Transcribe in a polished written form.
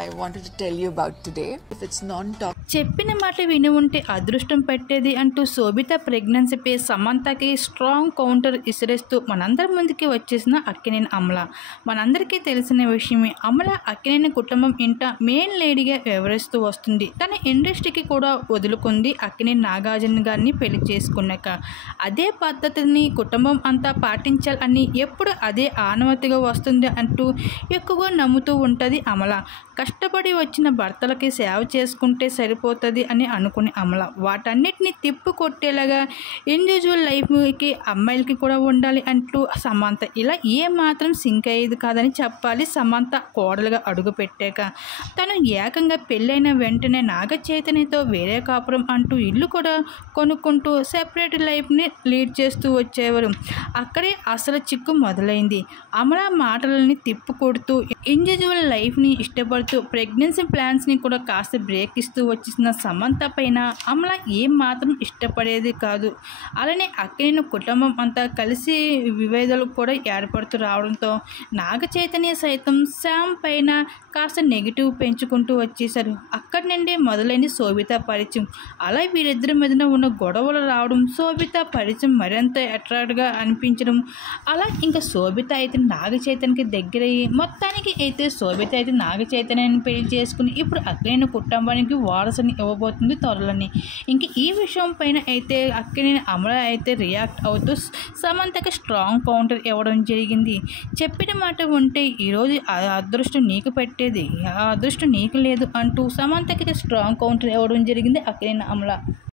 I wanted to tell you about today. If it's non-toxic. చెప్పిన మాట విని ఉంటే అదృష్టం పెట్టేది అంటూ శోభిత ప్రెగ్నెన్సీపై సమంతకి స్ట్రాంగ్ కౌంటర్ ఇసిరేస్తూ మనందరి ముందుకి వచ్చేసిన అక్కినేని అమల. మనందరికీ తెలిసిన విషయమే, అమల అక్కినేని కుటుంబం ఇంట మెయిన్ లేడీగా వ్యవహరిస్తూ వస్తుంది. తన ఇండస్ట్రీకి కూడా వదులుకుంది అక్కినేని నాగార్జున గారిని పెళ్లి చేసుకున్నాక. అదే పద్ధతిని కుటుంబం అంతా పాటించాలని, ఎప్పుడు అదే ఆనవతిగా వస్తుంది అంటూ ఎక్కువగా నమ్ముతూ ఉంటుంది అమల. కష్టపడి వచ్చిన భర్తలకి సేవ చేసుకుంటే సరిపోతుంది అని అనుకునే అమల వాటన్నిటిని తిప్పు కొట్టేలాగా ఇండివిజువల్ లైఫ్కి అమ్మాయిలకి కూడా ఉండాలి అంటూ సమంత ఇలా ఏమాత్రం సింక్ అయ్యేది కాదని చెప్పాలి. సమంత కోడలుగా అడుగు పెట్టాక తను ఏకంగా పెళ్ళైన వెంటనే నాగ చైతన్యతో వేరే కాపురం అంటూ ఇల్లు కూడా కొనుక్కుంటూ సెపరేట్ లైఫ్ని లీడ్ చేస్తూ వచ్చేవారు. అక్కడే అసలు చిక్కు మొదలైంది. అమల మాటలని తిప్పు కొడుతూ ఇండివిజువల్ లైఫ్ని ఇష్టపడుతూ ప్రెగ్నెన్సీ ప్లాన్స్ని కూడా కాస్త బ్రేక్ ఇస్తూ వచ్చేసిన సమంత పైన అమల ఏం మాత్రం ఇష్టపడేది కాదు. అలానే అక్కినేని కుటుంబం అంతా కలిసి విభేదాలు కూడా ఏర్పడుతూ రావడంతో నాగ చైతన్య సైతం శామ్ పైన కాస్త నెగిటివ్ పెంచుకుంటూ వచ్చేశారు. అక్కడి నుండి మొదలైంది శోభిత పరిచయం. అలా వీరిద్దరి మధ్యన ఉన్న గొడవలు రావడం, శోభిత పరిచయం మరింత అట్రాక్ట్గా అనిపించడం, అలా ఇంకా శోభిత అయితే నాగ చైతన్యకి దగ్గరయ్యి మొత్తానికి అయితే శోభిత అయితే నాగ చైతన్యాన్ని పెళ్లి చేసుకుని ఇప్పుడు అక్కినేని కుటుంబానికి వారసుని ఇవ్వబోతుంది త్వరలోని. ఇంక ఈ విషయం పైన అయితే అక్కినేని అమల అయితే రియాక్ట్ అవుతూ సమంతకి స్ట్రాంగ్ కౌంటర్ ఇవ్వడం జరిగింది. చెప్పిన మాట ఉంటే ఈరోజు ఆ అదృష్టం నీకు పెట్టేది, ఆ అదృష్టం నీకు లేదు అంటూ సమంతకి స్ట్రాంగ్ కౌంటర్ ఇవ్వడం జరిగింది అక్కినేని అమల.